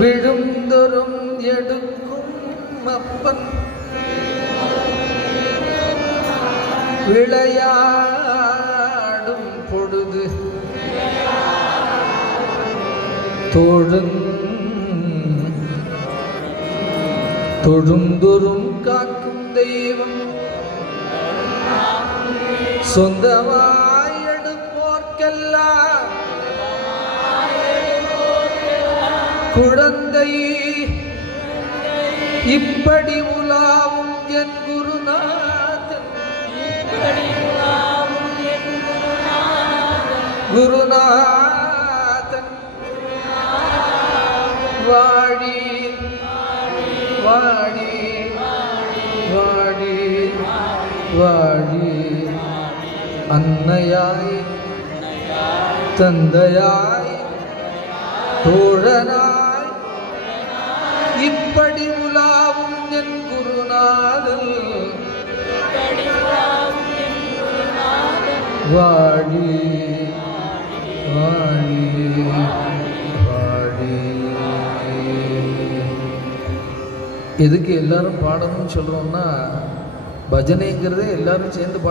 விழுந்தொரும் எடுக்கும் அப்பன் விளையாடும் பொழுது தொழுந்தொரும் காக்கும் தெய்வம் சொந்தமாய் எடுப்போர்க்கெல்லாம் குழந்தை இப்படி உலாவும் என் குருநாதன் வாடி வாடி வாடி வாடி அன்னையாய் தந்தையாய் தோழனாய் இப்படி உலாவும் என் குருநாதன் வாடி வாடி வாடி. எதுக்கு எல்லாரும் பாடணும்னு சொல்றோம்னா, பஜனைங்கிறதே எல்லாரும் சேர்ந்து